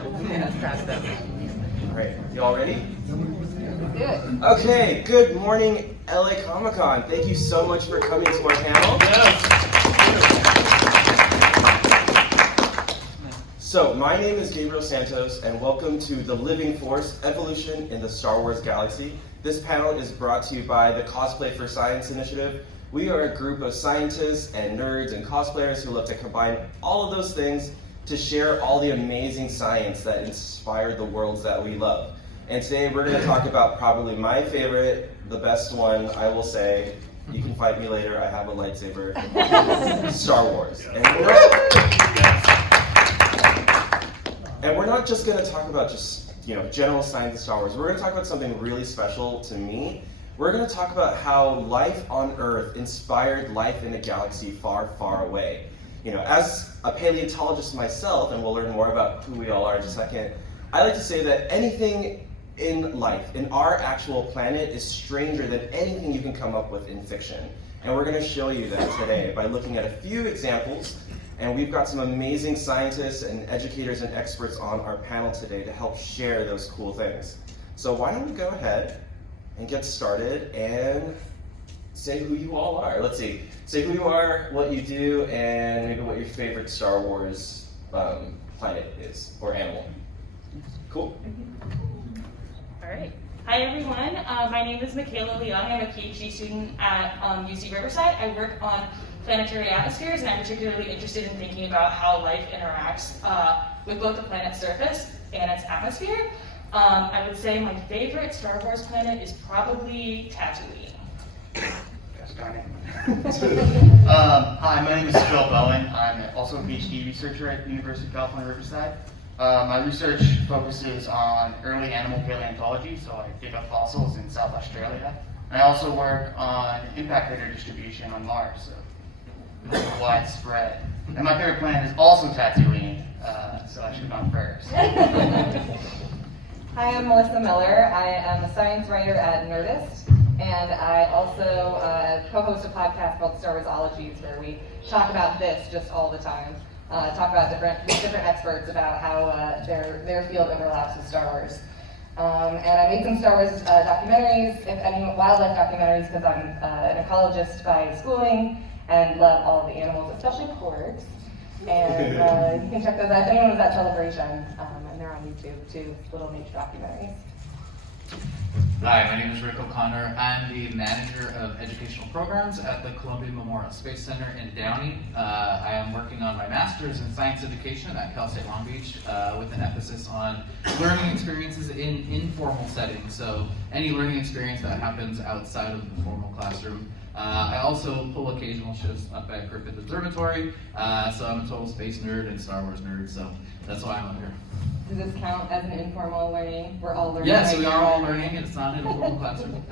All right, you all ready? Good. Okay, good morning, LA Comic-Con. Thank you so much for coming to our panel. So, my name is Gabriel Santos, and welcome to The Living Force, Evolution in the Star Wars Galaxy. This panel is brought to you by the Cosplay for Science initiative. We are a group of scientists and nerds and cosplayers who love to combine all of those things to share all the amazing science that inspired the worlds that we love. And today we're going to talk about probably my favorite, the best one, I will say. You can fight me later, I have a lightsaber. Star Wars. And we're not just going to talk about just, general science of Star Wars. We're going to talk about something really special to me. We're going to talk about how life on Earth inspired life in a galaxy far, far away. As a paleontologist myself, and we'll learn more about who we all are in just a second, I like to say that anything in life, in our actual planet, is stranger than anything you can come up with in fiction. And we're going to show you that today by looking at a few examples. And we've got some amazing scientists and educators and experts on our panel today to help share those cool things. So why don't we go ahead and get started and say who you all are. Let's see. Say who you are, what you do, and maybe what your favorite Star Wars planet is, or animal. Cool. All right. Hi, everyone. My name is Michaela Leung. I'm a PhD student at UC Riverside. I work on planetary atmospheres, and I'm particularly interested in thinking about how life interacts with both the planet's surface and its atmosphere. I would say my favorite Star Wars planet is probably Tatooine. Hi, my name is Boan. I'm also a PhD researcher at the University of California, Riverside. My research focuses on early animal paleontology, so I dig up fossils in South Australia. And I also work on impact crater distribution on Mars, so it's widespread. And my favorite planet is also Tatooine, so I should have gone first. Hi, I'm Melissa Miller. I am a science writer at Nerdist, and I also co-host a podcast called Star Warsology, where we talk about this just all the time. Talk about different experts about how their field overlaps with Star Wars. And I made some Star Wars documentaries, if any wildlife documentaries, because I'm an ecologist by schooling and love all of the animals, especially porgs. And you can check those out if anyone was at Celebration, and they're on YouTube too, little nature documentaries. Hi, my name is Rick O'Connor. I'm the manager of educational programs at the Columbia Memorial Space Center in Downey. I am working on my master's in science education at Cal State Long Beach with an emphasis on learning experiences in informal settings, so any learning experience that happens outside of the formal classroom. I also pull occasional shifts up at Griffith Observatory, so I'm a total space nerd and Star Wars nerd, so that's why I'm up here. Does this count as an informal learning? We're all learning. Yes, right we now. are all learning, and it's not in a formal classroom.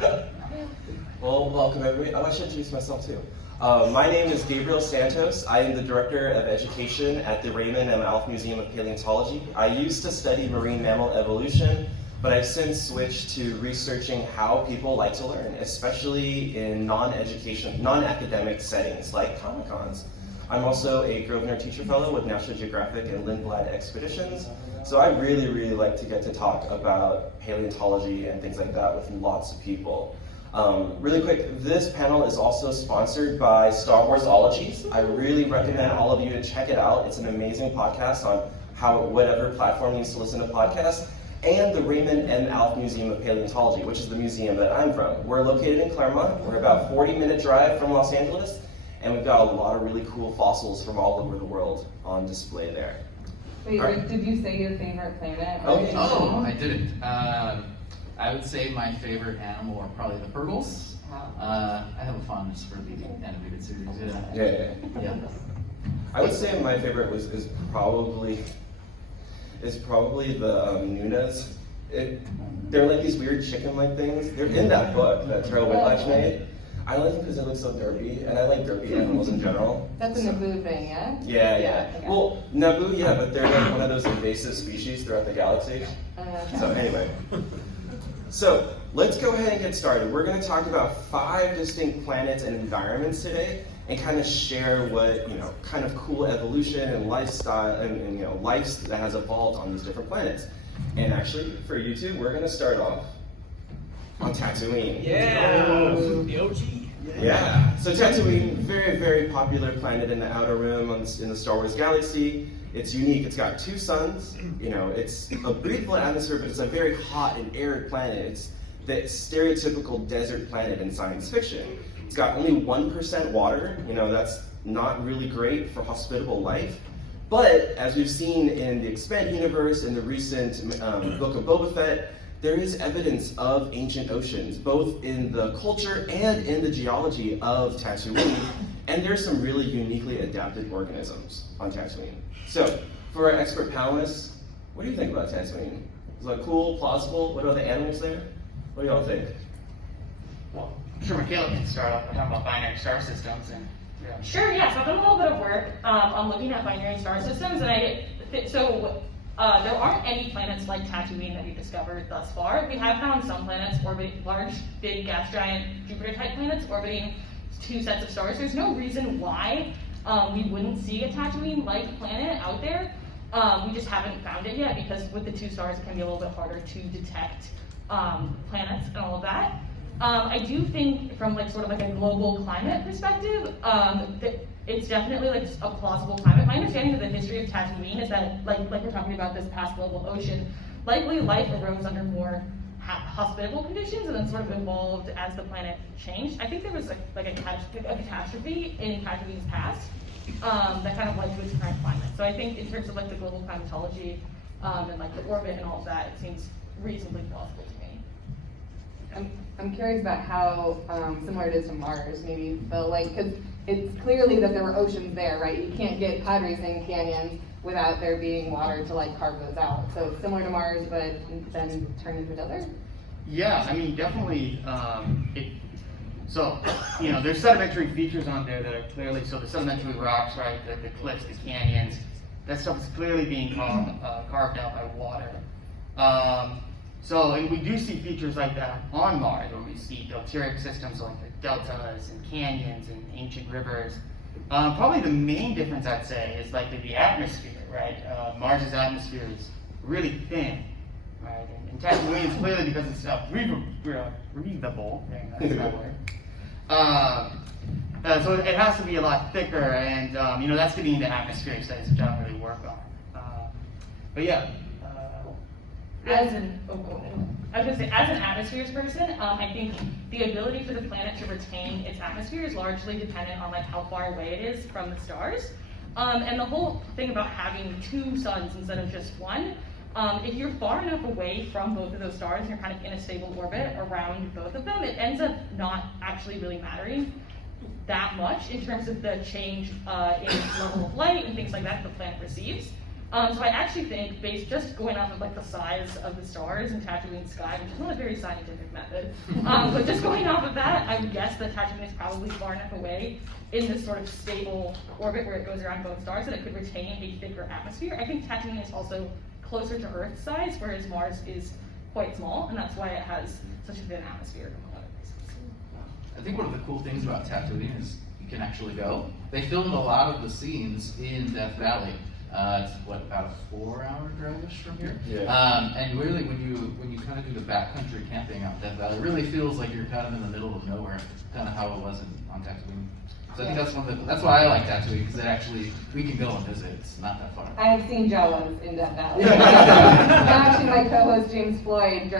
Well, welcome everybody. Oh, I should introduce myself too. My name is Gabriel Santos. I am the Director of Education at the Raymond M. Alf Museum of Paleontology. I used to study marine mammal evolution, but I've since switched to researching how people like to learn, especially in non-academic settings like Comic-Cons. I'm also a Grosvenor Teacher Fellow with National Geographic and Lindblad Expeditions, so I really, really like to get to talk about paleontology and things like that with lots of people. Really quick, this panel is also sponsored by Star Warsology. I really recommend all of you to check it out. It's an amazing podcast on whatever platform you use to listen to podcasts, and the Raymond M. Alf Museum of Paleontology, which is the museum that I'm from. We're located in Claremont. We're about a 40-minute drive from Los Angeles, and we've got a lot of really cool fossils from all over the world on display there. Wait, Right. Did you say your favorite planet? Oh, I didn't. I would say my favorite animal are probably the Purgles. I have a fondness for the animated series. Yeah. I would say my favorite is probably the Nunas. They're like these weird chicken-like things. They're in that book that Terrell Whitlatch made. I like them because they look so derpy, and I like derpy animals in general. That's a Naboo thing, yeah? Yeah. Okay. Well, Naboo, yeah, but they're like one of those invasive species throughout the galaxy. Okay. So anyway. So let's go ahead and get started. We're going to talk about 5 distinct planets and environments today, and kind of share what, kind of cool evolution and lifestyle and life that has evolved on these different planets. And actually, for you two, we're going to start off on Tatooine. Yeah, the OG. Yeah. So Tatooine, very, very popular planet in the outer rim in the Star Wars galaxy. It's unique. It's got 2 suns. It's a breathable atmosphere, but it's a very hot and arid planet. It's the stereotypical desert planet in science fiction. It's got only 1% water. That's not really great for hospitable life. But as we've seen in the Expand universe, in the recent book of Boba Fett, there is evidence of ancient oceans, both in the culture and in the geology of Tatooine. And there's some really uniquely adapted organisms on Tatooine. So, for our expert panelists, what do you think about Tatooine? Is that cool, plausible? What are the animals there? What do y'all think? Well, I'm sure Michaela can start off by talking about binary star systems. And Sure, yeah, so I've done a little bit of work on looking at binary star systems, and there aren't any planets like Tatooine that we've discovered thus far. We have found some planets orbiting large, big gas giant Jupiter-type planets orbiting 2 sets of stars. There's no reason why we wouldn't see a Tatooine-like planet out there. We just haven't found it yet because with the 2 stars, it can be a little bit harder to detect planets and all of that. I do think from sort of a global climate perspective, that it's definitely a plausible climate. My understanding of the history of Tatooine is that, like we're talking about this past global ocean, likely life arose under more hospitable conditions and then sort of evolved as the planet changed. I think there was a catastrophe in Tatooine's past that kind of led to its current climate. So I think in terms of the global climatology and the orbit and all of that, it seems reasonably plausible to me. I'm curious about how similar it is to Mars, maybe, because it's clearly that there were oceans there, right? You can't get pod racing canyons without there being water to carve those out. So it's similar to Mars, but then turned into a desert? Yeah, I mean, definitely. There's sedimentary features on there that are clearly, so the sedimentary rocks, right, the cliffs, the canyons, that stuff is clearly being carved out by water. And we do see features like that on Mars, where we see deltaic systems like the deltas and canyons and ancient rivers. Probably the main difference, I'd say, is the atmosphere, right? Mars's atmosphere is really thin, right? And Tatooine is clearly because it's breathable. That's that word. So it has to be a lot thicker, and that's getting into atmospheric studies, which I don't really work on. But yeah. As an atmospheres person, I think the ability for the planet to retain its atmosphere is largely dependent on how far away it is from the stars. And the whole thing about having 2 suns instead of just 1, if you're far enough away from both of those stars and you're kind of in a stable orbit around both of them, it ends up not actually really mattering that much in terms of the change in level of light and things like that the planet receives. So I actually think, based just going off of the size of the stars in Tatooine's sky, which is not a very scientific method, but just going off of that, I would guess that Tatooine is probably far enough away in this sort of stable orbit where it goes around both stars that it could retain a thicker atmosphere. I think Tatooine is also closer to Earth's size, whereas Mars is quite small, and that's why it has such a thin atmosphere, among other reasons. I think one of the cool things about Tatooine is you can actually go. They filmed a lot of the scenes in Death Valley. It's about a 4-hour drive-ish from here. Yeah. And really, when you kind of do the backcountry camping out Death Valley, it really feels like you're kind of in the middle of nowhere. It's kind of how it was on Tatooine. So I think that's why I like Tatooine, because we can go and visit. It's not that far. I have seen Jawas in Death Valley. Actually, my co-host James Floyd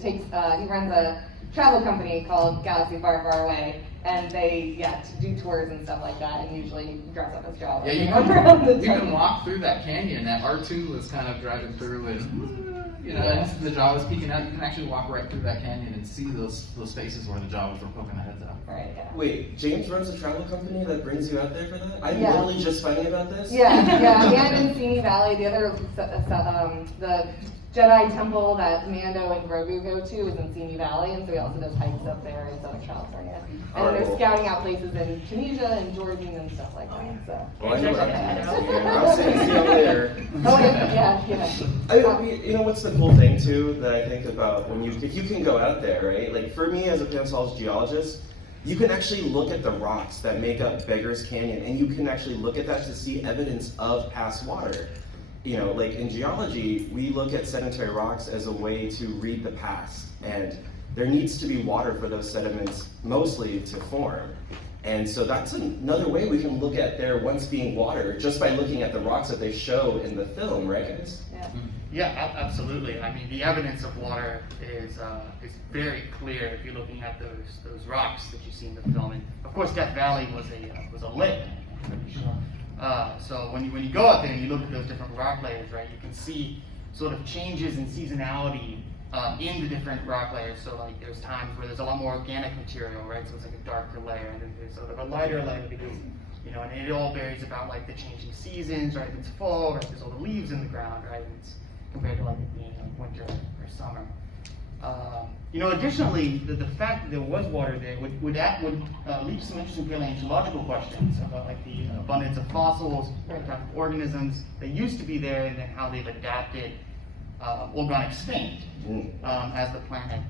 he runs a travel company called Galaxy Far, Far Away, and they do tours and stuff like that, and usually dress up as Jawas. Yeah, you can walk through that canyon that R2 was kind of driving through, and and the Jawas peeking out. You can actually walk right through that canyon and see those spaces where the Jawas were poking their heads out. Right. Yeah. Wait, James runs a travel company that brings you out there for that? I'm literally just finding about this? Yeah. And in Simi Valley, the other, the Jedi temple that Mando and Grogu go to is in Simi Valley, and so he also does hikes up there in Southern California. And they're scouting out places in Tunisia and Jordan and stuff like that. So. Well, I know what I'm saying. See you there. Oh, yeah. What's the cool thing too that I think about if you can go out there, right? For me as a paleontologist geologist, you can actually look at the rocks that make up Beggar's Canyon, and you can actually look at that to see evidence of past water. Like in geology, we look at sedimentary rocks as a way to read the past, and there needs to be water for those sediments mostly to form. And so that's another way we can look at there once being water, just by looking at the rocks that they show in the film, right guys? Yeah. Yeah, absolutely. I mean, the evidence of water is very clear if you're looking at those rocks that you see in the film. And of course, Death Valley was a lake. So when you go out there and you look at those different rock layers, right, you can see sort of changes in seasonality in the different rock layers. So like there's times where there's a lot more organic material, right? So it's like a darker layer, and then there's sort of a lighter layer because and it all varies about like the changing seasons, right? It's fall, right? There's all the leaves in the ground, right? And it's compared to like it being winter or summer. Additionally, the fact that there was water there would lead to some interesting paleontological questions about like the abundance of fossils, what type of organisms that used to be there, and then how they've adapted or gone extinct as the planet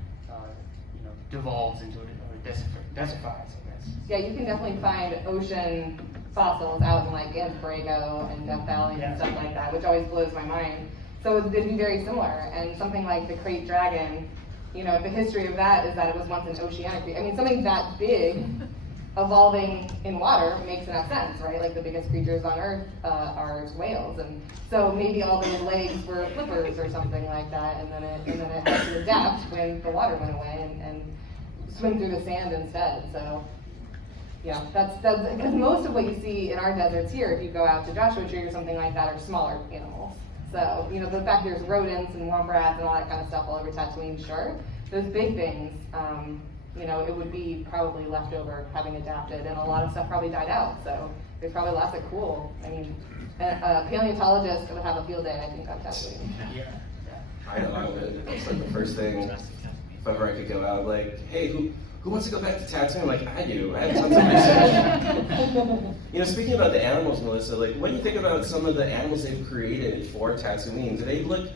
devolves into desertifies, I guess. Yeah, you can definitely find ocean fossils out in like Anthrago and Death Valley and stuff like that, which always blows my mind. So it'd be very similar. And something like the Krayt Dragon, the history of that is that it was once an oceanic creature. I mean, something that big evolving in water makes enough sense, right? Like the biggest creatures on Earth are whales, and so maybe all those legs were flippers or something like that, and then it had to adapt when the water went away and swim through the sand instead. So yeah, that's because most of what you see in our deserts here, if you go out to Joshua Tree or something like that, are smaller animals. So the fact there's rodents and womp rats and all that kind of stuff all over Tatooine, sure. Those big things, it would be probably left over having adapted, and a lot of stuff probably died out. So there's probably lots of cool. I mean, a paleontologist would have a field day, I think, on Tatooine. Yeah. I know I would. It's like the first thing, if ever I could go out, like, hey, who wants to go back to Tatooine? Like, I do. I have tons of research. Speaking about the animals, Melissa, like, what do you think about some of the animals they've created for Tatooine? Do they look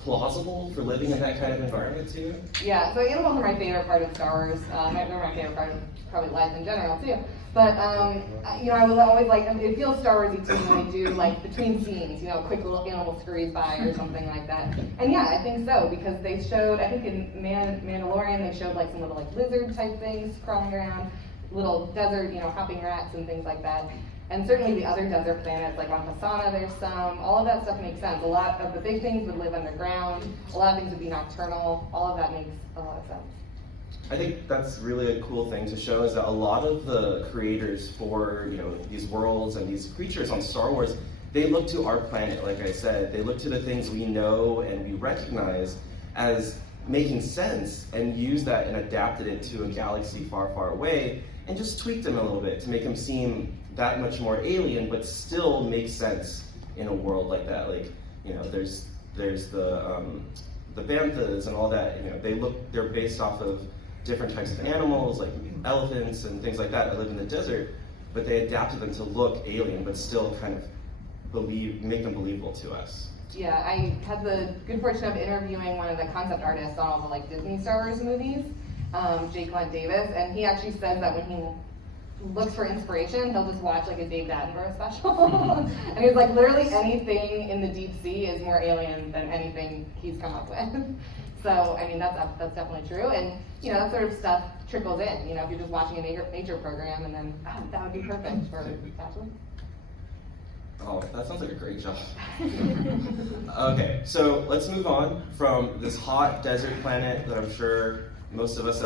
plausible for living in that kind of environment too? Yeah, so animals are my favorite part of Star Wars. They're my favorite part of probably life in general too. But I was always like, it feels Star Wars-y to me when they do like between scenes, a quick little animal scurries by or something like that. And yeah, I think so, because they showed, I think in Mandalorian, they showed like some little like lizard type things crawling around, little desert, hopping rats and things like that. And certainly the other desert planets, like on Pasana, there's some. All of that stuff makes sense. A lot of the big things would live underground. A lot of things would be nocturnal. All of that makes a lot of sense. I think that's really a cool thing to show, is that a lot of the creators for these worlds and these creatures on Star Wars, they look to our planet, like I said. They look to the things we know and we recognize as making sense, and use that and adapted it to a galaxy far, far away, and just tweaked them a little bit to make them seem that much more alien, but still make sense in a world like that. Like, there's the banthas and all that. They're based off of different types of animals, like elephants and things like that live in the desert, but they adapted them to look alien, but still kind of make them believable to us. Yeah, I had the good fortune of interviewing one of the concept artists on all the like Disney Star Wars movies, Jake Glenn Davis, and he actually says that when he looks for inspiration, he'll just watch like a Dave Attenborough special. And he's like, literally anything in the deep sea is more alien than anything he's come up with. So, I mean, that's definitely true. And, that sort of stuff trickles in, if you're just watching a nature program, and then that would be perfect for Tatooine. Oh, that sounds like a great job. Okay, so let's move on from this hot desert planet that I'm sure most of us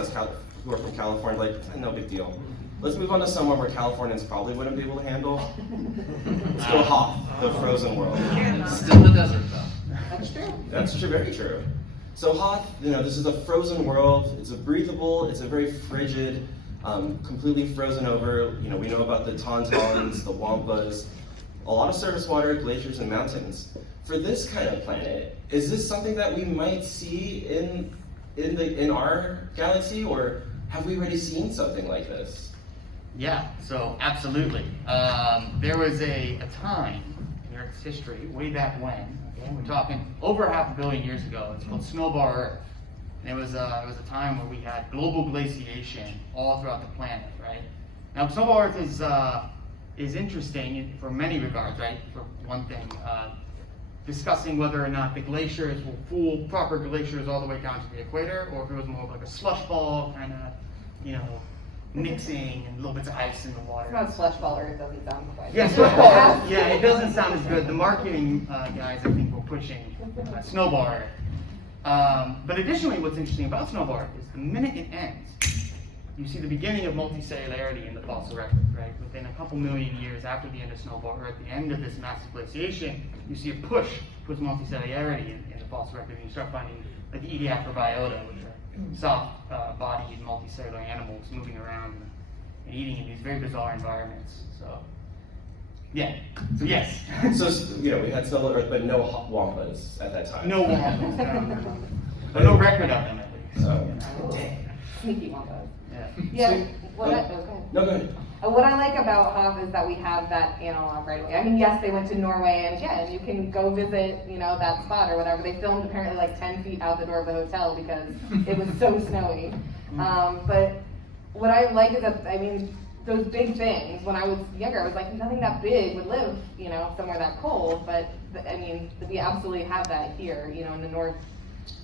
who are from California no big deal. Let's move on to somewhere where Californians probably wouldn't be able to handle. Let's go Hoth, the frozen world. Still the desert though. That's true. That's true, very true. So Hoth, this is a frozen world. It's a breathable, it's a very frigid, completely frozen over. We know about the Tauntauns, the Wampas, a lot of surface water, glaciers, and mountains. For this kind of planet, is this something that we might see in our galaxy, or have we already seen something like this? Yeah, so absolutely. There was a time in Earth's history, way back when, we're talking over 500 million years ago, it's called Snowball Earth. And it was a time where we had global glaciation all throughout the planet, right? Now, snowball Earth is interesting for many regards, right? For one thing, discussing whether or not the glaciers will fool proper glaciers all the way down to the equator, or if it was more of like a slush ball kind of, mixing and little bits of ice in the water. It's not slush ball Earth, doesn't sound quite. Yeah, slush ball. Yeah, it doesn't sound as good. The marketing guys, I think, were pushing snowball Earth. But additionally, what's interesting about snowball Earth is the minute it ends, you see the beginning of multicellularity in the fossil record, right? Within a couple million years after the end of snowball Earth, the end of this massive glaciation, you see a push towards multicellularity in the fossil record, and you start finding like the Ediacarobiota, which are soft-bodied multicellular animals moving around and eating in these very bizarre environments. So, yeah. So yes. So we had snowball Earth, but no wampas at that time. No wampas. No record of them, at least. Sneaky wampas. Yeah. Yeah. Go ahead. No, go ahead. What I like about Hoth is that we have that analog right away. I mean, yes, they went to Norway, and again, you can go visit, that spot or whatever. They filmed apparently like 10 feet out the door of the hotel because it was so snowy. But what I like is that, I mean, those big things, when I was younger, I was like, nothing that big would live, somewhere that cold. But I mean, we absolutely have that here, in the north,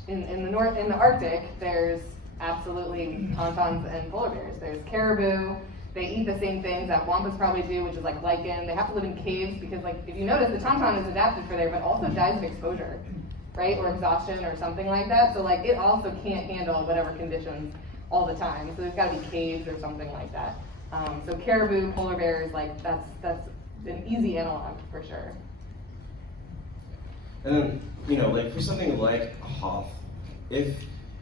in the Arctic. There's absolutely tauntauns and polar bears. There's caribou. They eat the same things that wampas probably do, which is like lichen. They have to live in caves because, like, if you notice, the tauntaun is adapted for there, but also dies of exposure, right, or exhaustion or something like that. So, like, it also can't handle whatever conditions all the time. So there's got to be caves or something like that. So caribou, polar bears, like, that's an easy analog for sure. And then, like for something like Hoth, if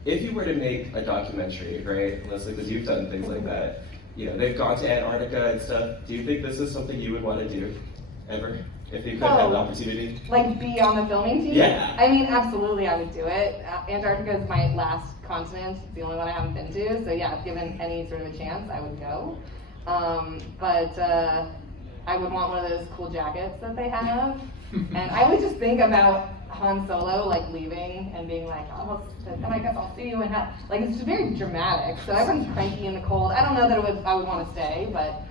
you were to make a documentary, right, because you've done things like that, they've gone to Antarctica and stuff. Do you think this is something you would want to do, ever, if you could have the opportunity? Like be on the filming team? Yeah. I mean, absolutely, I would do it. Antarctica is my last continent. It's the only one I haven't been to. So yeah, if given any sort of a chance, I would go. But I would want one of those cool jackets that they have. And I would just think about Han Solo like leaving and being like, oh, then I guess I'll see you in hell. Like, it's just very dramatic. So everyone's cranky in the cold. I don't know that I would want to stay, but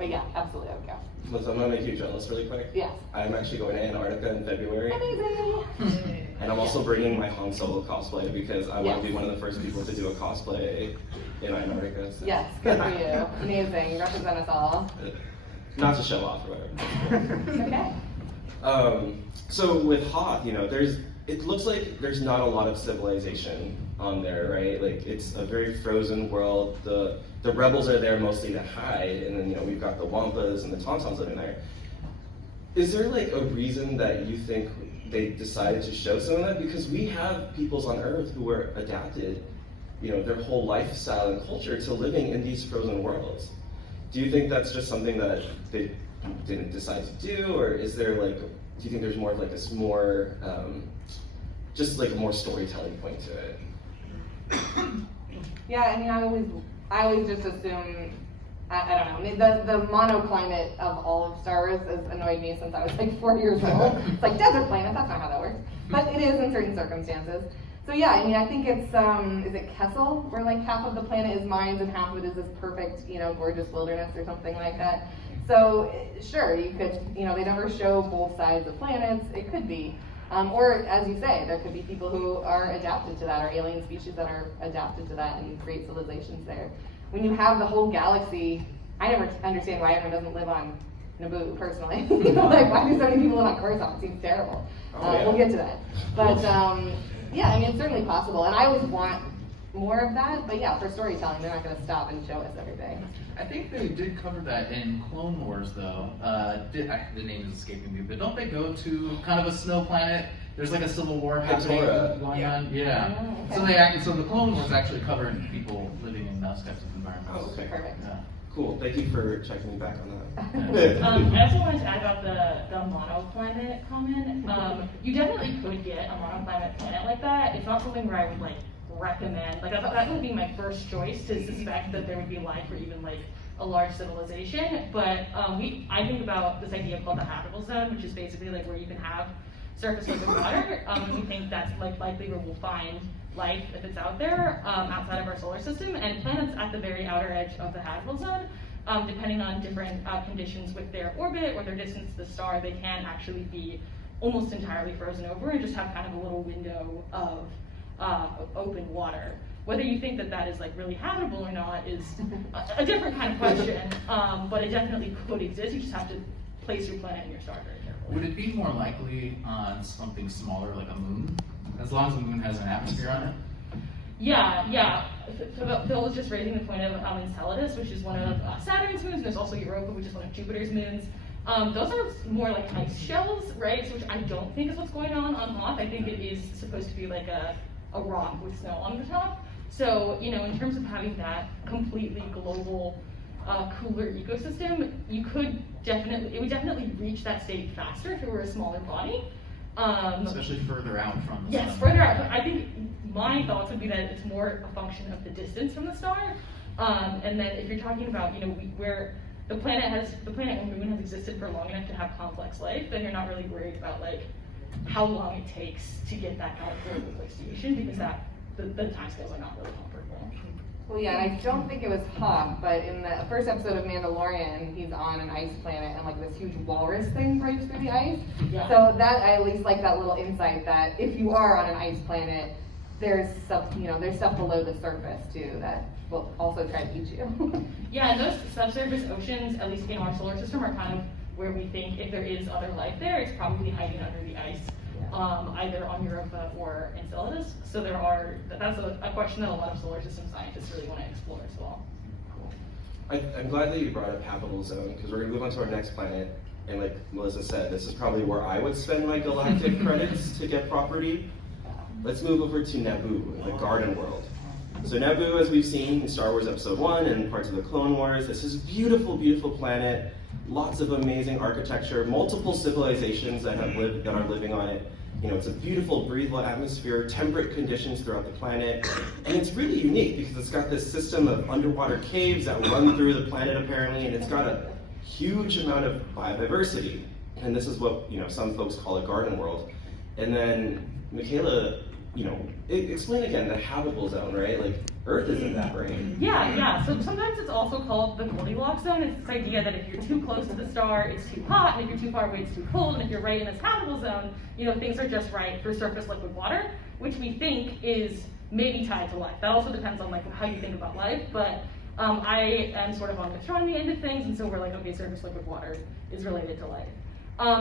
yeah, absolutely I would go. Listen, I'm gonna make you jealous really quick. Yeah. I'm actually going to Antarctica in February. Amazing. And I'm also bringing my Han Solo cosplay because I want to be one of the first people to do a cosplay in Antarctica. So. Yes, good for you. Amazing. Represent us all. Not to show off or whatever. It's okay. So with Hoth, it looks like there's not a lot of civilization on there, right? Like, it's a very frozen world. The rebels are there mostly to hide, and then we've got the wampas and the tauntauns living there. Is there like a reason that you think they decided to show some of that? Because we have peoples on Earth who were adapted, their whole lifestyle and culture to living in these frozen worlds. Do you think that's just something that they didn't decide to do, or is there do you think there's more of like a more, just like a more storytelling point to it? Yeah, I mean, I always just assume, I don't know, the monoclimate of all of Star Wars has annoyed me since I was like 4 years old. It's like desert planet, that's not how that works. But it is in certain circumstances. So yeah, I mean, I think it's, is it Kessel, where like half of the planet is mines and half of it is this perfect, gorgeous wilderness or something like that. So sure, you could, they never show both sides of planets. It could be. Or as you say, there could be people who are adapted to that, or alien species that are adapted to that and create civilizations there. When you have the whole galaxy, I never understand why everyone doesn't live on Naboo, personally. Like, why do so many people live on Coruscant? It seems terrible. We'll get to that. But yeah, I mean, it's certainly possible. And I always want more of that, but yeah, for storytelling, they're not going to stop and show us everything. I think they did cover that in Clone Wars, though. The name is escaping me, but don't they go to kind of a snow planet? There's like a civil war happening going on. Yeah. Oh, okay. So the Clone Wars actually covered people living in those types of environments. Oh, okay. Perfect. Yeah. Cool. Thank you for checking me back on I that. also wanted to add about the monoplanet comment. You definitely could get a monoplanet planet like that. It's not something where I would recommend. That would be my first choice, to suspect that there would be life or even a large civilization. But I think about this idea called the habitable zone, which is basically where you can have surface liquid water. We think that's likely where we'll find life if it's out there outside of our solar system, and planets at the very outer edge of the habitable zone. Depending on different conditions with their orbit or their distance to the star, they can actually be almost entirely frozen over and just have kind of a little window of open water. Whether you think that is like really habitable or not is a different kind of question, but it definitely could exist. You just have to place your planet and your star very carefully. Would it be more likely on something smaller like a moon? As long as the moon has an atmosphere on it? Yeah. Phil was just raising the point of Enceladus, which is one of Saturn's moons. There's also Europa, which is one of Jupiter's moons. Those are more like ice shells, right? So which I don't think is what's going on Hoth. I think it is supposed to be like a rock with snow on the top. So, in terms of having that completely global, cooler ecosystem, it would definitely reach that state faster if it were a smaller body. Especially further out from the Yes, sun. further out. I think my thoughts would be that it's more a function of the distance from the star. And then if you're talking about, where the planet and moon has existed for long enough to have complex life, then you're not really worried about like how long it takes to get that kind of global glaciation, because the timescales are not really comparable. Well, yeah, and I don't think it was Hoth, but in the first episode of Mandalorian, he's on an ice planet, and like this huge walrus thing breaks through the ice. Yeah. So that, I at least like that little insight that if you are on an ice planet, there's stuff below the surface too that will also try to eat you. Yeah, and those subsurface oceans, at least in our solar system, are kind of where we think if there is other life there, it's probably hiding under the ice. Either on Europa or Enceladus. So that's a question that a lot of solar system scientists really want to explore as well. I'm glad that you brought up habitable zone, because we're going to move on to our next planet, and like Melissa said, this is probably where I would spend my galactic credits to get property. Let's move over to Naboo, the Garden World. So Naboo, as we've seen in Star Wars Episode 1 and parts of the Clone Wars, this is a beautiful, beautiful planet, lots of amazing architecture, multiple civilizations that are living on it. It's a beautiful, breathable atmosphere, temperate conditions throughout the planet, and it's really unique because it's got this system of underwater caves that run through the planet apparently, and it's got a huge amount of biodiversity. And this is what some folks call a garden world. And then Michaela, explain again the habitable zone, right? Like Earth isn't that, right? Yeah. So sometimes it's also called the Goldilocks zone. It's this idea that if you're too close to the star, it's too hot, and if you're too far away, it's too cold. And if you're right in this habitable zone, things are just right for surface liquid water, which we think is maybe tied to life. That also depends on like how you think about life, but I am sort of on the astronomy end of things, and so we're like, okay, surface liquid water is related to life.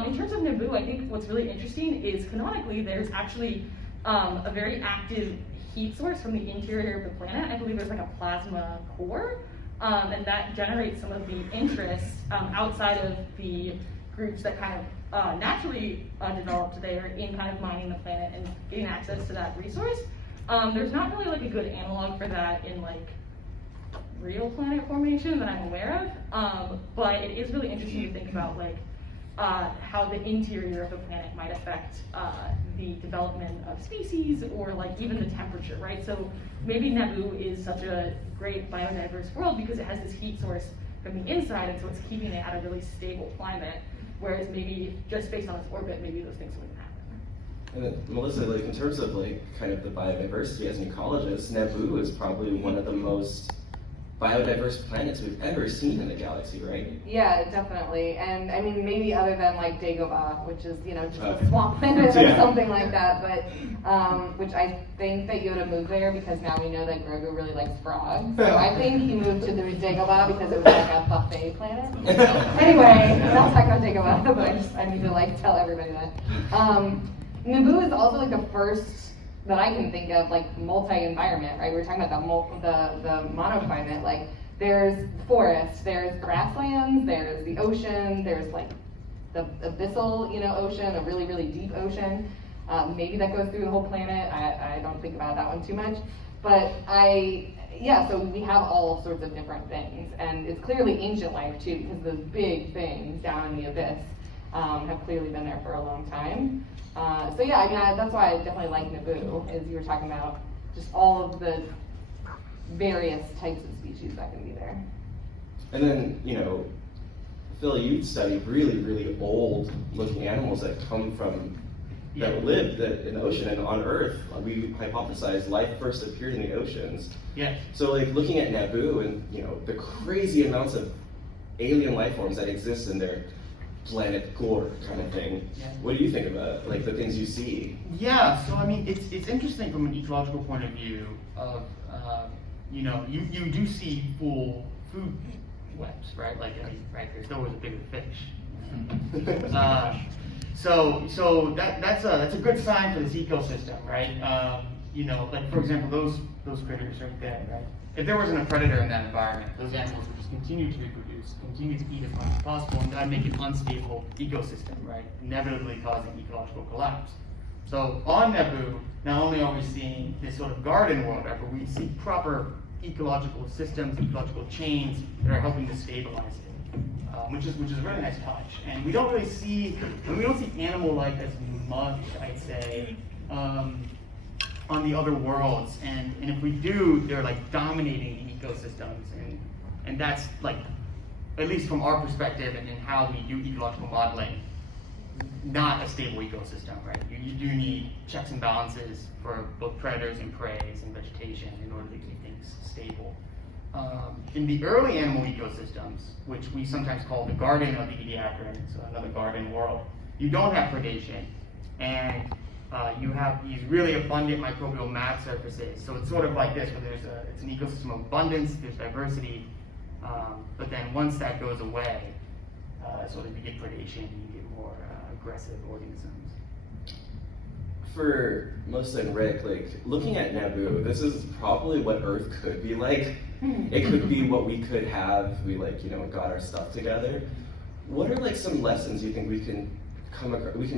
In terms of Naboo, I think what's really interesting is canonically there's actually a very active heat source from the interior of the planet. I believe there's like a plasma core, and that generates some of the interest outside of the groups that kind of naturally developed there in kind of mining the planet and getting access to that resource. There's not really like a good analog for that in like real planet formation that I'm aware of, but it is really interesting to think about like how the interior of the planet might affect the development of species or like even the temperature, right? So maybe Naboo is such a great biodiverse world because it has this heat source from the inside, and so it's keeping it at a really stable climate, whereas maybe just based on its orbit, maybe those things wouldn't happen. And then, Melissa, like in terms of like kind of the biodiversity as an ecologist, Naboo is probably one of the most biodiverse planets we've ever seen in the galaxy, right? Yeah, definitely. And I mean, maybe other than like Dagobah, which is, just a swamp planet or something like that, but which I think that Yoda moved there because now we know that Grogu really likes frogs. So I think he moved to the Dagobah because it was like a buffet planet. Anyway, not talking about Dagobah, but I need to like tell everybody that. Naboo is also like the first that I can think of, like multi-environment, right? We're talking about the monoclimate. Like there's forest, there's grasslands, there's the ocean, there's like the abyssal, ocean, a really, really deep ocean. Maybe that goes through the whole planet. I don't think about that one too much, but so we have all sorts of different things, and it's clearly ancient life too, because those big things down in the abyss have clearly been there for a long time. That's why I definitely like Naboo, as you were talking about, just all of the various types of species that can be there. And then, Phil, you study really, really old looking animals that come from that lived in the ocean, and on Earth, we hypothesized life first appeared in the oceans. Yes. So like looking at Naboo and the crazy amounts of alien life forms that exist in their planet core kind of thing. Yeah. What do you think about it? Like the things you see? Yeah, so I mean, it's interesting from an ecological point of view of, you do see full food webs, right? Like, I mean, right, there's always a bigger fish. So that's a good sign for this ecosystem, right? Like for example, those critters right there, right? If there wasn't a predator in that environment, those animals would just continue to reproduce, continue to eat as much as possible, and that would make an unstable ecosystem, right? Inevitably causing ecological collapse. So on Naboo, not only are we seeing this sort of garden world, right, but we see proper ecological systems, ecological chains that are helping to stabilize it, which is a really nice touch. And we don't see animal life as much, I'd say, on the other worlds, and if we do, they're like dominating the ecosystems, and that's like, at least from our perspective and in how we do ecological modeling, not a stable ecosystem, right? You do need checks and balances for both predators and prey and vegetation in order to keep things stable. In the early animal ecosystems, which we sometimes call the garden of the Ediacaran, so another garden world, you don't have predation, and you have these really abundant microbial mat surfaces. So it's sort of like this, where it's an ecosystem of abundance, there's diversity, but then once that goes away, sort of you get predation, you get more aggressive organisms. For Melissa and Rick, like looking at Naboo, this is probably what Earth could be like. It could be what we could have if we got our stuff together. What are like some lessons you think we can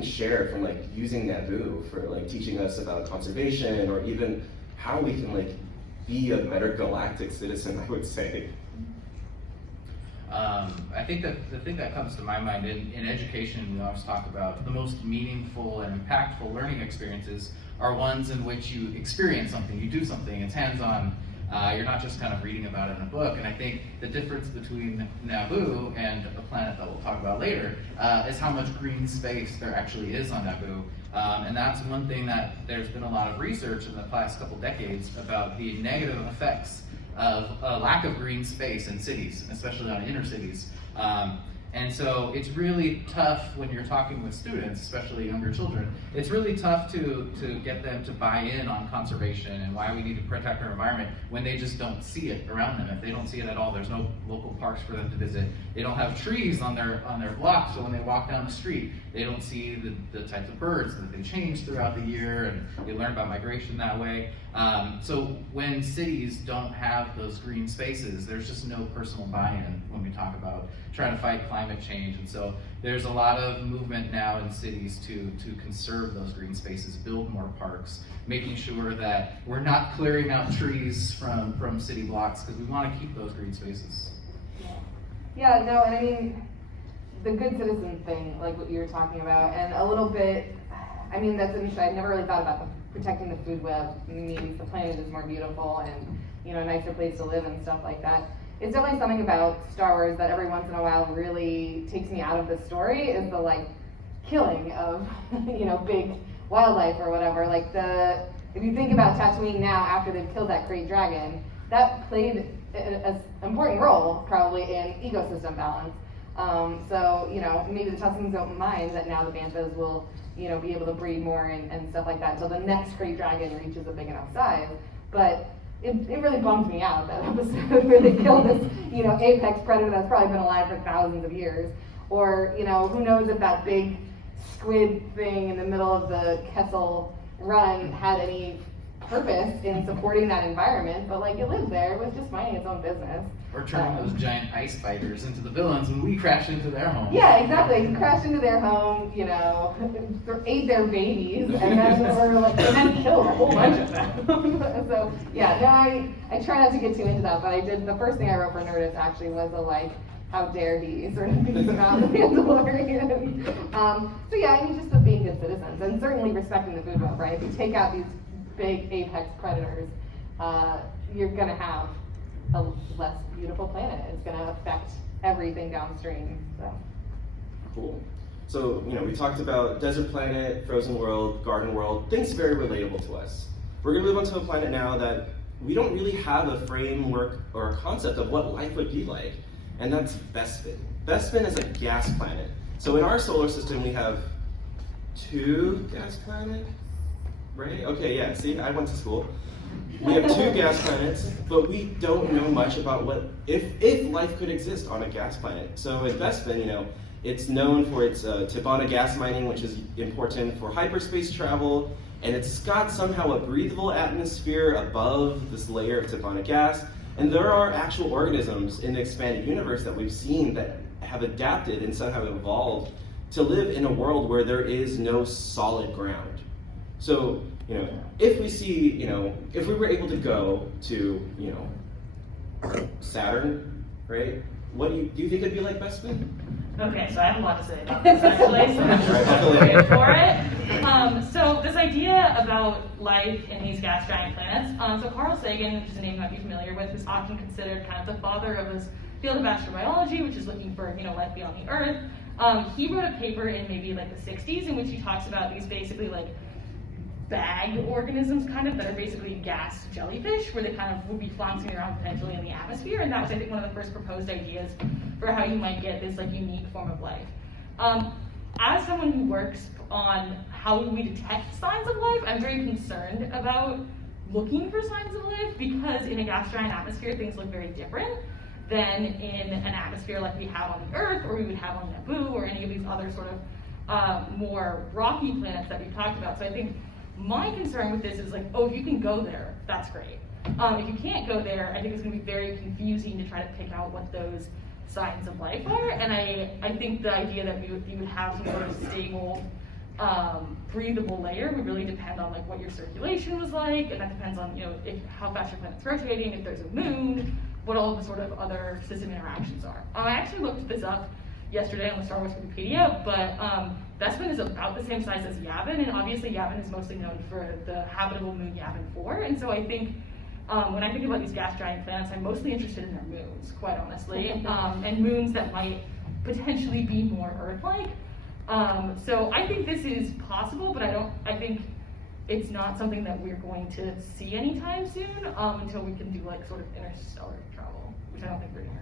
share from like using Naboo for like teaching us about conservation, or even how we can like be a better galactic citizen, I would say? I think that the thing that comes to my mind in education, we always talk about the most meaningful and impactful learning experiences are ones in which you experience something, you do something, it's hands-on. You're not just kind of reading about it in a book. And I think the difference between Naboo and a planet that we'll talk about later is how much green space there actually is on Naboo. And that's one thing that there's been a lot of research in the past couple decades about the negative effects of a lack of green space in cities, especially on inner cities. And so it's really tough when you're talking with students, especially younger children, it's really tough to get them to buy in on conservation and why we need to protect our environment when they just don't see it around them. If they don't see it at all, there's no local parks for them to visit. They don't have trees on their block, so when they walk down the street, they don't see the types of birds that they change throughout the year, and they learn about migration that way. So when cities don't have those green spaces, there's just no personal buy-in when we talk about trying to fight climate change. And so there's a lot of movement now in cities to conserve those green spaces, build more parks, making sure that we're not clearing out trees from city blocks, because we want to keep those green spaces. Yeah, no, and I mean, the good citizen thing, like what you were talking about, and a little bit, I mean, that's interesting. I've never really thought about protecting the food web means the planet is more beautiful and, a nicer place to live and stuff like that. It's definitely something about Star Wars that every once in a while really takes me out of the story, is the like killing of, big wildlife or whatever. Like if you think about Tatooine now after they've killed that Krayt dragon, that played an important role probably in ecosystem balance. So, maybe the Tuscans don't mind that now the Banthas will, be able to breed more and stuff like that until the next Krayt dragon reaches a big enough size. But it really bummed me out, that episode where they killed this, apex predator that's probably been alive for thousands of years. Or, who knows if that big squid thing in the middle of the Kessel Run had any purpose in supporting that environment, but like it lived there, it was just minding its own business. Or turning those giant ice spiders into the villains when we crash into their home. Yeah, exactly. It crashed into their home, ate their babies, and then killed a whole bunch of them. So yeah, no, I try not to get too into that, but the first thing I wrote for Nerdist actually was how dare he sort of beats about the Mandalorian. So yeah, I mean, just the being good citizens, and certainly respecting the food web, right? If you take out these big apex predators, you're gonna have a less beautiful planet. It's gonna affect everything downstream. So Cool. So, we talked about desert planet, frozen world, garden world, things very relatable to us. We're gonna move on to a planet now that we don't really have a framework or a concept of what life would be like, and that's Bespin. Bespin is a gas planet. So in our solar system, we have 2 gas planets, right? Okay, yeah, see, I went to school. We have 2 gas planets, but we don't know much about if life could exist on a gas planet. So in Bespin, it's known for its Tibanna gas mining, which is important for hyperspace travel, and it's got somehow a breathable atmosphere above this layer of Tibanna gas. And there are actual organisms in the expanded universe that we've seen that have adapted and somehow evolved to live in a world where there is no solid ground. So, if we see, if we were able to go to, Saturn, right? Do you think it'd be like Bespin? Okay, so I have a lot to say about this actually, so I'm ready for it. So this idea about life in these gas giant planets, so Carl Sagan, which is a name you might be familiar with, is often considered kind of the father of this field of astrobiology, which is looking for life beyond the Earth. He wrote a paper in maybe like the 60s in which he talks about these basically like bag organisms kind of that are basically gas jellyfish, where they kind of would be flouncing around potentially in the atmosphere, and that was I think one of the first proposed ideas for how you might get this like unique form of life. As someone who works on how we detect signs of life, I'm very concerned about looking for signs of life, because in a gas giant atmosphere things look very different than in an atmosphere like we have on the Earth, or we would have on Naboo, or any of these other sort of more rocky planets that we've talked about. So I think my concern with this is like, if you can go there, that's great. If you can't go there, I think it's going to be very confusing to try to pick out what those signs of life are. And I think the idea that you would have some sort of stable, breathable layer would really depend on like what your circulation was like, and that depends on how fast your planet's rotating, if there's a moon, what all of the sort of other system interactions are. I actually looked this up yesterday on the Star Wars Wikipedia, but Bespin is about the same size as Yavin, and obviously Yavin is mostly known for the habitable moon Yavin 4, and so I think when I think about these gas giant planets, I'm mostly interested in their moons, quite honestly, and moons that might potentially be more Earth-like. So I think this is possible, but I think it's not something that we're going to see anytime soon until we can do like sort of interstellar travel, which I don't think we're doing.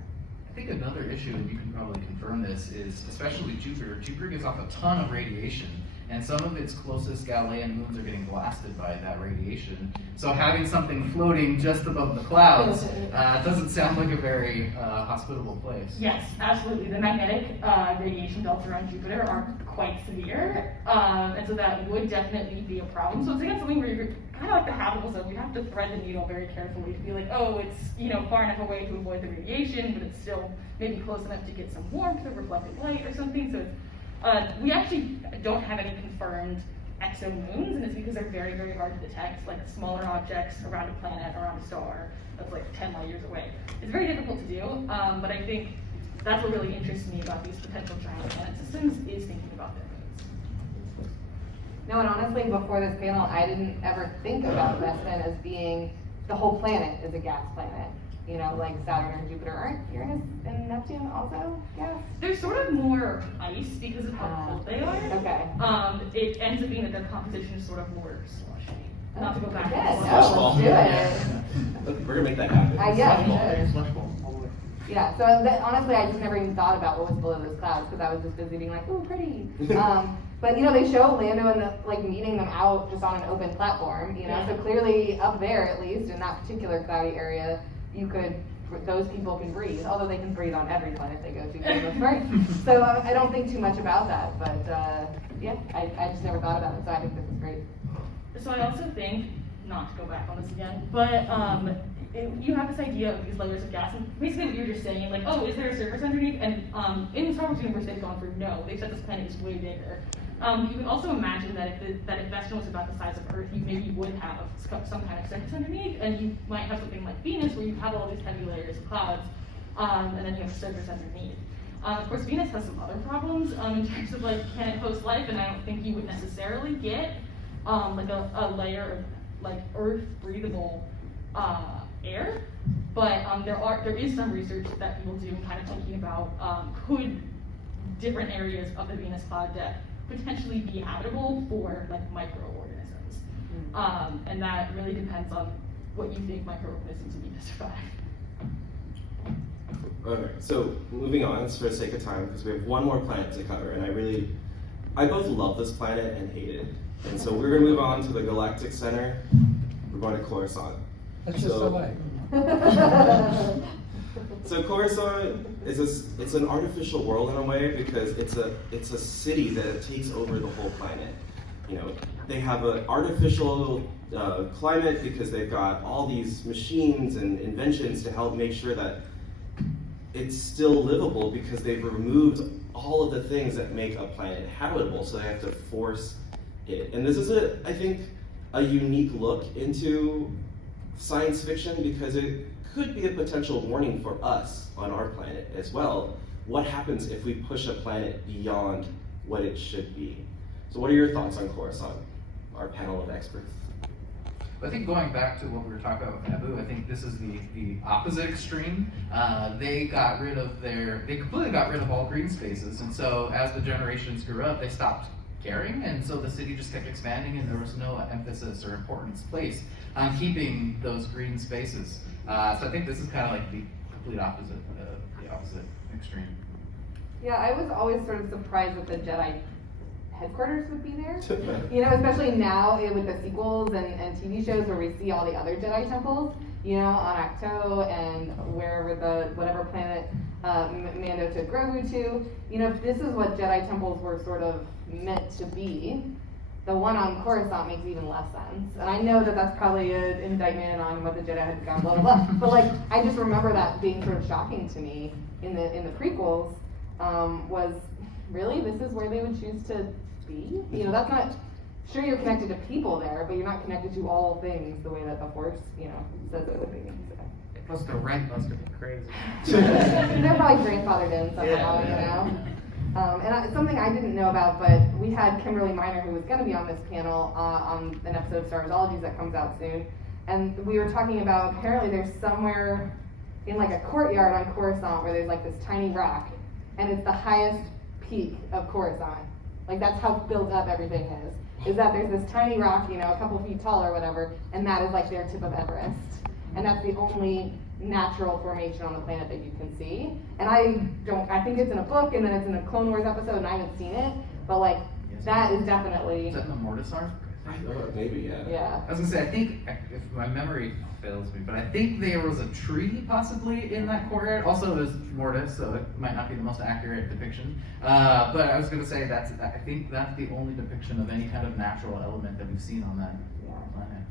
I think another issue, and you can probably confirm this, is especially Jupiter. Jupiter gives off a ton of radiation, and some of its closest Galilean moons are getting blasted by that radiation. So having something floating just above the clouds doesn't sound like a very hospitable place. Yes, absolutely. The magnetic radiation belts around Jupiter are quite severe, and so that would definitely be a problem. So it's again something where you're kind of like the habitable zone. You have to thread the needle very carefully to be like, it's far enough away to avoid the radiation, but it's still maybe close enough to get some warmth or reflected light or something. So we actually don't have any confirmed exomoons, and it's because they're very, very hard to detect, like smaller objects around a planet, around a star that's like 10 light years away. It's very difficult to do, but I think that's what really interests me about these potential giant planet systems is thinking about their moons. No, and honestly, before this panel, I didn't ever think about Bespin as being the whole planet is a gas planet. Like Saturn or Jupiter. Aren't Uranus and Neptune also gas? They're sort of more ice because of how cold they are. Okay. It ends up being that their composition is sort of more slushy. Not to go back. Let's do it. We're gonna make that happen. Yeah, so honestly, I just never even thought about what was below those clouds, because I was just busy being like, ooh, pretty. But they show Lando and meeting them out just on an open platform, so clearly up there, at least, in that particular cloudy area, those people can breathe, although they can breathe on every planet they go to, for the most part. So I don't think too much about that, but I just never thought about it, so I think this is great. So I also think, not to go back on this again, but you have this idea of these layers of gas, and basically what you're just saying, like, is there a surface underneath? And in Star Wars universe, they've gone for no. They've said this planet is way bigger. You can also imagine that if Bespin was about the size of Earth, you maybe would have some kind of surface underneath, and you might have something like Venus, where you have all these heavy layers of clouds, and then you have a surface underneath. Of course, Venus has some other problems in terms of like, can it host life? And I don't think you would necessarily get like a layer of like Earth breathable air, but there is some research that people do kind of thinking about could different areas of the Venus cloud to potentially be habitable for like microorganisms. And that really depends on what you think microorganisms need to survive. Okay, so moving on, it's for the sake of time, because we have one more planet to cover, and I both love this planet and hate it. And so we're going to move on to the Galactic Center. We're going to Coruscant. That's just the way. So Coruscant it's an artificial world in a way, because it's a city that takes over the whole planet. You know, they have an artificial climate because they've got all these machines and inventions to help make sure that it's still livable, because they've removed all of the things that make a planet habitable, so they have to force it. And this is I think a unique look into science fiction, because it could be a potential warning for us on our planet as well. What happens if we push a planet beyond what it should be? So what are your thoughts on Coruscant, our panel of experts? I think going back to what we were talking about with Naboo, I think this is the opposite extreme. They completely got rid of all green spaces, and so as the generations grew up, they stopped caring, and so the city just kept expanding, and there was no emphasis or importance placed on keeping those green spaces. So I think this is kind of like the complete opposite, the opposite extreme. Yeah, I was always sort of surprised that the Jedi headquarters would be there. You know, especially now with the sequels and TV shows where we see all the other Jedi temples, you know, on Acto and wherever whatever planet Mando took Grogu to. You know, if this is what Jedi temples were sort of meant to be, the one on Coruscant makes even less sense. And I know that that's probably an indictment on what the Jedi had gone, blah, blah, blah. But like, I just remember that being sort of shocking to me in the prequels, was really, this is where they would choose to be? You know, that's not, sure you're connected to people there, but you're not connected to all things the way that the Force, you know, says it would be. Plus the rent must have been crazy. They're probably grandfathered in somehow, you know? Something I didn't know about, but we had Kimberly Miner, who was going to be on this panel on an episode of Star Wars that comes out soon, and we were talking about apparently there's somewhere in like a courtyard on Coruscant where there's like this tiny rock, and it's the highest peak of Coruscant. Like that's how built up everything is that there's this tiny rock, you know, a couple feet tall or whatever, and that is like their tip of Everest. And that's the only natural formation on the planet that you can see. And I think it's in a book, and then it's in a Clone Wars episode, and I haven't seen it, but like, that is definitely... Is that in the Mortisar? Maybe, yeah. Yeah. I was gonna say, I think, if my memory fails me, but I think there was a tree possibly in that courtyard. Also, it was Mortis, so it might not be the most accurate depiction. But I was gonna say, I think that's the only depiction of any kind of natural element that we've seen on that planet.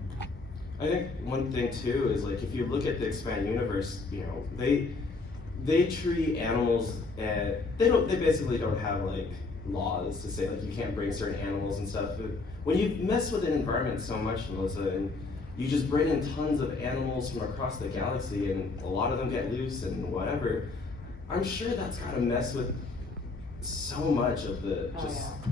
I think one thing too is like if you look at the expanded universe, you know, they treat animals and they basically don't have like laws to say like you can't bring certain animals and stuff. But when you mess with an environment so much, Melissa, and you just bring in tons of animals from across the galaxy and a lot of them get loose and whatever, I'm sure that's gotta mess with so much of the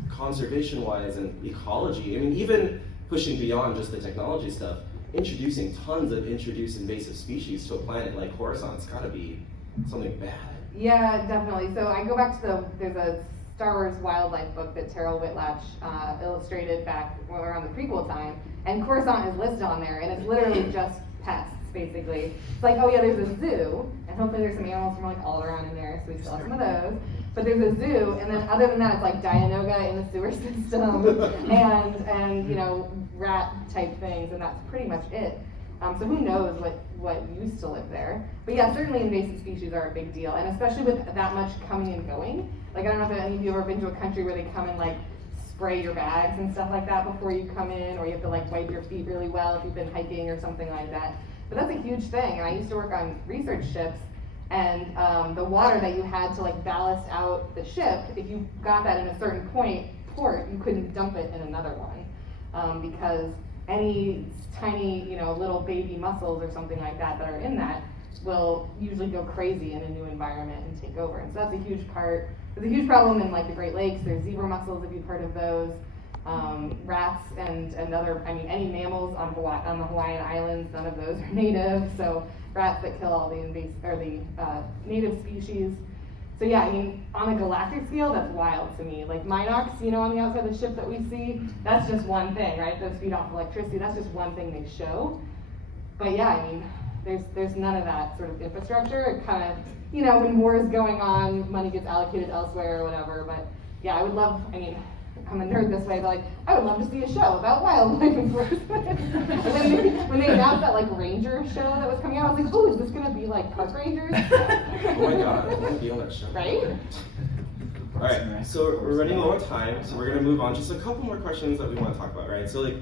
conservation wise and ecology. I mean, even pushing beyond just the technology stuff, introducing tons of invasive species to a planet like Coruscant's gotta be something bad. Yeah, definitely. So I go back to there's a Star Wars wildlife book that Terrell Whitlatch illustrated back around the prequel time, and Coruscant is listed on there, and it's literally just pests, basically. It's like, oh yeah, there's a zoo, and hopefully there's some animals from like Alderaan in there, so we still have some of those. But there's a zoo, and then other than that, it's like Dianoga in the sewer system, and you know, rat type things, and that's pretty much it. So who knows what used to live there. But yeah, certainly invasive species are a big deal, and especially with that much coming and going. Like I don't know if any of you have ever been to a country where they come and like spray your bags and stuff like that before you come in, or you have to like wipe your feet really well if you've been hiking or something like that. But that's a huge thing, and I used to work on research ships, and the water that you had to like ballast out the ship, if you got that in a certain port, you couldn't dump it in another one, because any tiny, you know, little baby mussels or something like that that are in that will usually go crazy in a new environment and take over. And so that's a huge part. There's a huge problem in like the Great Lakes. There's zebra mussels, if you've heard of those. Rats and other, I mean, any mammals on the Hawaiian Islands, none of those are native. So rats that kill all the native species. So yeah, I mean, on a galactic scale, that's wild to me. Like Minox, you know, on the outside of the ship that we see, that's just one thing, right? Those feed off electricity, that's just one thing they show. But yeah, I mean, there's none of that sort of infrastructure. It kind of, you know, when war is going on, money gets allocated elsewhere or whatever. But yeah, I would love, I mean, I'm a nerd this way, but like, I would love to see a show about wildlife enforcement. when they announced that like ranger show that was coming out, I was like, oh, is this gonna be like park rangers? Oh my god, I want to be on that show. Right? Alright, so we're running low on time, so we're gonna move on. Just a couple more questions that we want to talk about, right? So like,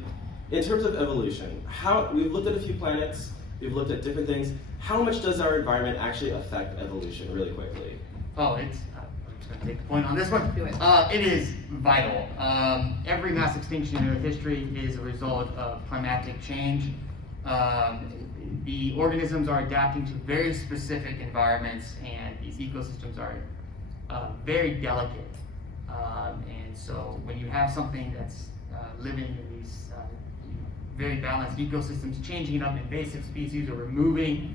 in terms of evolution, we've looked at a few planets, we've looked at different things. How much does our environment actually affect evolution, really quickly? Oh, I'm just gonna take the point on this one. Do it. It is vital. Every mass extinction in Earth history is a result of climatic change. The organisms are adapting to very specific environments, and these ecosystems are very delicate. And so when you have something that's living in these very balanced ecosystems, changing up invasive species or removing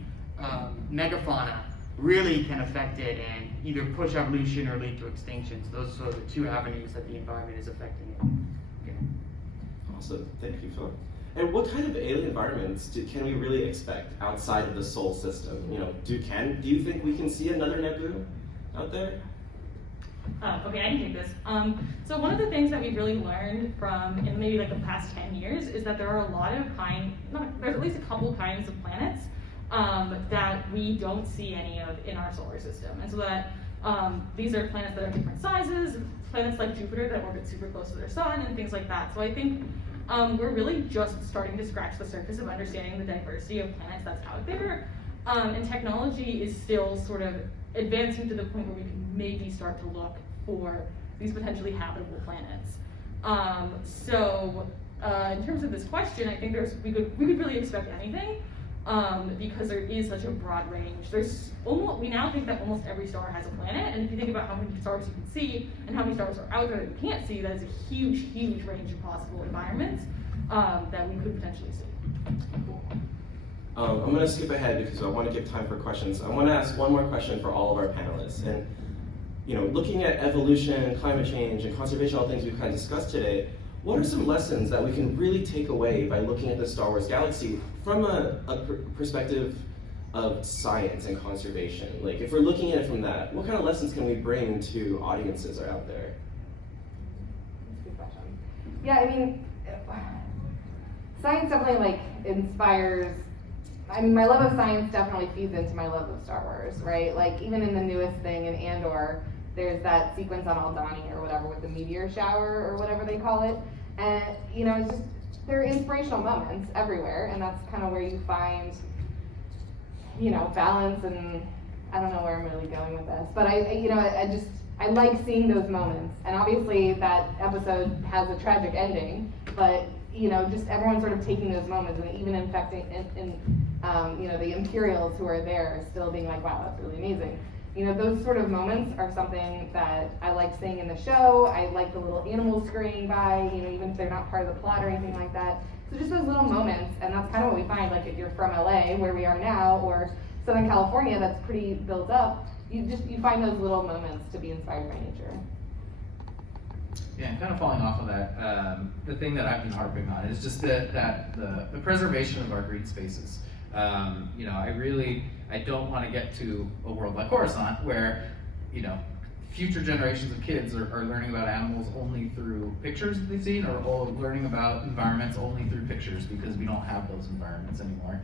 megafauna really can affect it and either push evolution or lead to extinctions. Those are the two avenues that the environment is affecting it. Okay. Awesome, thank you, Philip. And what kind of alien environments can we really expect outside of the Sol system? You know, do you think we can see another Naboo out there? Okay, I can take this. So one of the things that we've really learned from in maybe like the past 10 years is that there are a lot of there's at least a couple kinds of planets that we don't see any of in our solar system. And so that these are planets that are different sizes, planets like Jupiter that orbit super close to their sun and things like that. So I think we're really just starting to scratch the surface of understanding the diversity of planets that's out there. And technology is still sort of advancing to the point where we can maybe start to look for these potentially habitable planets. In terms of this question, I think we could really expect anything because there is such a broad range. We now think that almost every star has a planet, and if you think about how many stars you can see and how many stars are out there that you can't see, that is a huge, huge range of possible environments that we could potentially see. I'm going to skip ahead because I want to give time for questions. I want to ask one more question for all of our panelists. And, you know, looking at evolution, climate change, and conservation, all things we've kind of discussed today, what are some lessons that we can really take away by looking at the Star Wars galaxy from a perspective of science and conservation? Like, if we're looking at it from that, what kind of lessons can we bring to audiences that are out there? That's a good question. Yeah, I mean, science definitely like inspires. I mean, my love of science definitely feeds into my love of Star Wars, right? Like, even in the newest thing in Andor, there's that sequence on Aldhani or whatever with the meteor shower or whatever they call it. And, you know, it's just, there are inspirational moments everywhere, and that's kind of where you find, you know, balance, and I don't know where I'm really going with this, but I like seeing those moments. And obviously that episode has a tragic ending, but, you know, just everyone sort of taking those moments and even you know, the Imperials who are there still being like, wow, that's really amazing. You know, those sort of moments are something that I like seeing in the show. I like the little animals scurrying by, you know, even if they're not part of the plot or anything like that. So just those little moments, and that's kind of what we find, like if you're from LA, where we are now, or Southern California that's pretty built up, you find those little moments to be inspired by nature. Yeah, and kind of falling off of that, the thing that I've been harping on is just the preservation of our green spaces. You know, I don't want to get to a world like Coruscant where, you know, future generations of kids are learning about animals only through pictures that they've seen, or learning about environments only through pictures, because we don't have those environments anymore.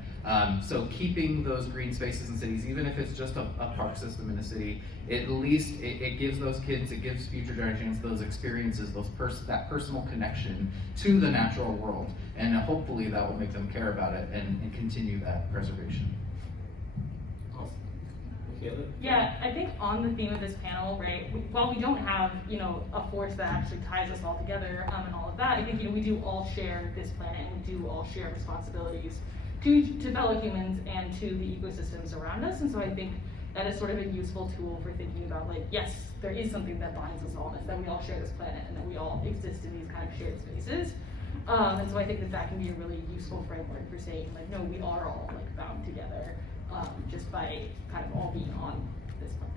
So keeping those green spaces in cities, even if it's just a park system in a city, at least it gives those kids, it gives future generations those experiences, that personal connection to the natural world. And hopefully that will make them care about it and continue that preservation. Yeah, I think on the theme of this panel, right, while we don't have, you know, a force that actually ties us all together and all of that, I think, you know, we do all share this planet, and we do all share responsibilities to fellow humans and to the ecosystems around us. And so I think that is sort of a useful tool for thinking about, like, yes, there is something that binds us all, that we all share this planet, and that we all exist in these kind of shared spaces. And so I think that can be a really useful framework for saying, like, no, we are all, like, bound together. Just by kind of all being on this planet.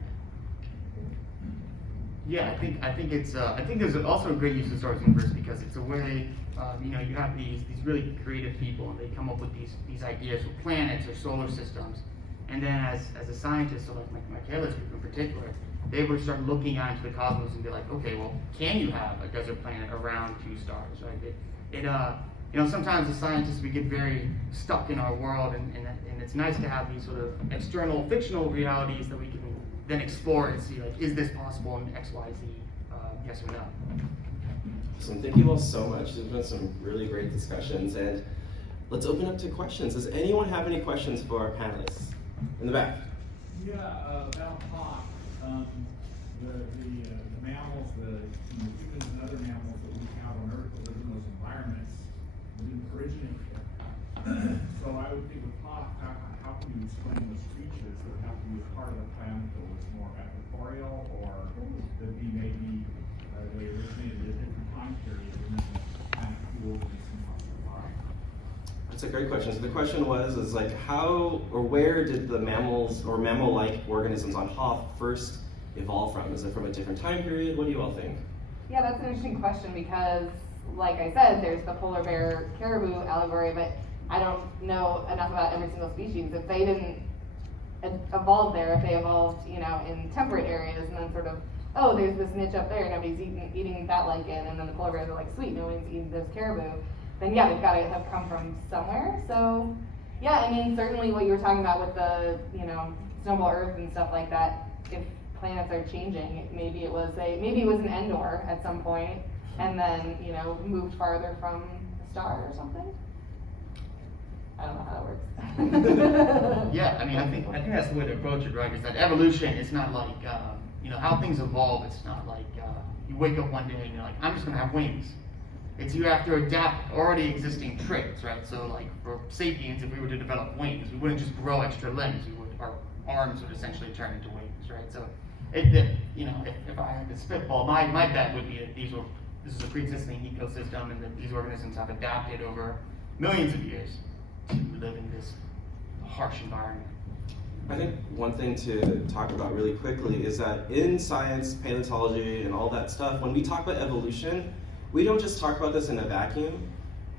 Yeah, I think it's I think there's also a great use of Star Wars universe because it's a way you know, you have these really creative people and they come up with these ideas for planets or solar systems, and then as a scientist, so like Michaela's group in particular, they would start looking out into the cosmos and be like, okay, well, can you have a desert planet around 2 stars, right? You know, sometimes as scientists we get very stuck in our world, and it's nice to have these sort of external fictional realities that we can then explore and see, like, is this possible in X, Y, Z, yes or no? Awesome. Thank you all so much. There's been some really great discussions, and let's open up to questions. Does anyone have any questions for our panelists? In the back. Yeah, about Hoth, the mammals, the humans and other mammals that we have on Earth that live in those environments didn't originate there. So I would think with Hoth, how can you explain those creatures that would have to be a part of the planet that was more equatorial, or that be maybe they originated at a different time period and then kind of cooled and somehow survived? That's a great question. So the question is like, how or where did the mammals or mammal-like organisms on Hoth first evolve from? Is it from a different time period? What do you all think? Yeah, that's an interesting question because, like I said, there's the polar bear caribou allegory, but I don't know enough about every single species. If they didn't evolve there, if they evolved, you know, in temperate areas, and then sort of, oh, there's this niche up there, nobody's eating that lichen, and then the polar bears are like, sweet, no one's eating those caribou, then yeah, they've got to have come from somewhere. So, yeah, I mean, certainly what you were talking about with the, you know, snowball Earth and stuff like that, if planets are changing, maybe it was an Endor at some point, and then, you know, moved farther from the star or something. I don't know how that works. Yeah, I mean, I think that's the way to approach it, right? Is that evolution is not like, you know, how things evolve. It's not like you wake up one day and you're like, I'm just gonna have wings. It's you have to adapt already existing traits, right? So, like for sapiens, if we were to develop wings, we wouldn't just grow extra limbs. Our arms would essentially turn into wings, right? So, you know, if I had to spitball, my bet would be that this is a pre-existing ecosystem, and that these organisms have adapted over millions of years to live in this harsh environment. I think one thing to talk about really quickly is that in science, paleontology, and all that stuff, when we talk about evolution, we don't just talk about this in a vacuum.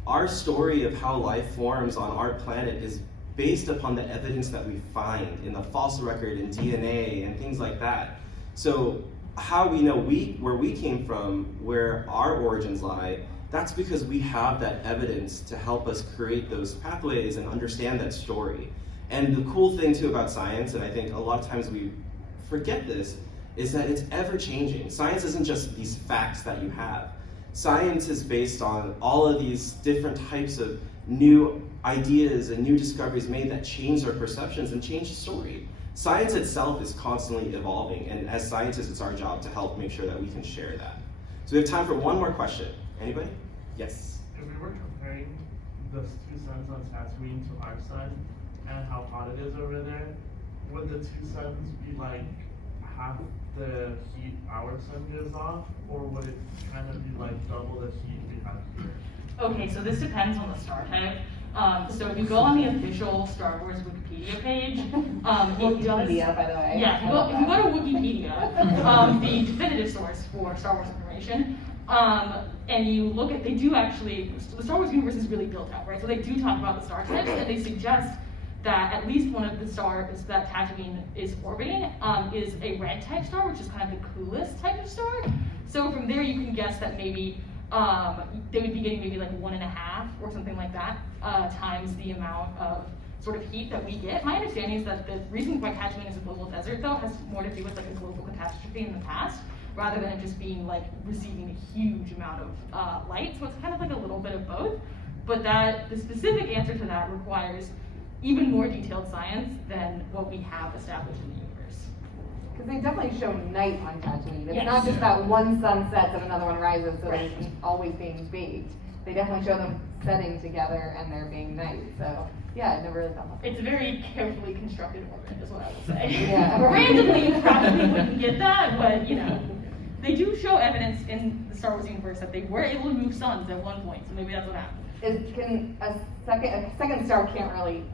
Our story of how life forms on our planet is based upon the evidence that we find in the fossil record and DNA and things like that. So how we know where we came from, where our origins lie, that's because we have that evidence to help us create those pathways and understand that story. And the cool thing too about science, and I think a lot of times we forget this, is that it's ever changing. Science isn't just these facts that you have. Science is based on all of these different types of new ideas and new discoveries made that change our perceptions and change the story. Science itself is constantly evolving, and as scientists, it's our job to help make sure that we can share that. So we have time for one more question. Anybody? Yes. If we were comparing the 2 suns on Tatooine to our sun and how hot it is over there, would the 2 suns be like half the heat our sun gives off, or would it kind of be like double the heat we have here? Okay, so this depends on the star type. So if you go on the official Star Wars Wikipedia page, it does. Wikipedia, by the way. Yeah, if you go to Wikipedia, the definitive source for Star Wars information, and you look at, they do actually, the Star Wars universe is really built out, right? So they do talk about the star types, and they suggest that at least one of the stars that Tatooine is orbiting is a red type star, which is kind of the coolest type of star. So from there you can guess that maybe they would be getting maybe like 1.5 or something like that times the amount of sort of heat that we get. My understanding is that the reason why Tatooine is a global desert though has more to do with like a global catastrophe in the past, rather than it just being like receiving a huge amount of light. So it's kind of like a little bit of both, but the specific answer to that requires even more detailed science than what we have established in the universe. Because they definitely show night on Tatooine. It's Yes. not just that one sun sets and another one rises, so it's always being baked. They definitely show them setting together and there being night. So yeah, I never really thought about that. It's a very carefully constructed orbit, is what I will say. Yeah. Randomly, you probably wouldn't get that, but you know, they do show evidence in the Star Wars universe that they were able to move suns at one point, so maybe that's what happened. A second star can't really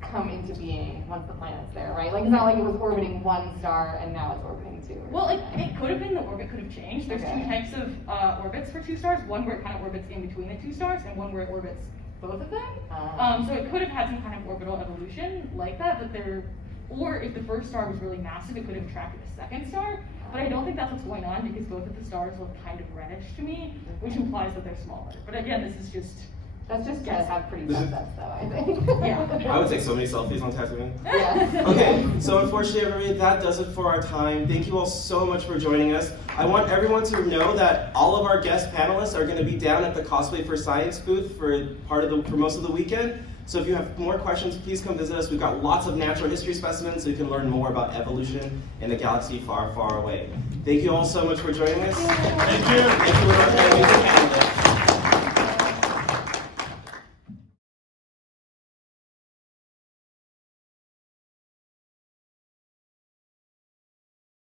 come into being once the planet's there, right? Like, it's not like it was orbiting one star and now it's orbiting two. Well, it could have been the orbit could have changed. There's Okay. two types of orbits for two stars. One where it kind of orbits in between the two stars, and one where it orbits both of them. So it could have had some kind of orbital evolution like that, but or if the first star was really massive, it could have attracted a second star. But I don't think that's what's going on because both of the stars look kind of reddish to me, which implies that they're smaller. But again, this is just. That's just gonna have pretty sunsets though, I think. Yeah. I would take so many selfies on Tatooine. Yeah. Okay, so unfortunately, everybody, that does it for our time. Thank you all so much for joining us. I want everyone to know that all of our guest panelists are going to be down at the Cosplay for Science booth for most of the weekend. So if you have more questions, please come visit us. We've got lots of natural history specimens, so you can learn more about evolution in a galaxy far, far away. Thank you all so much for joining us. Thank you. Thank you.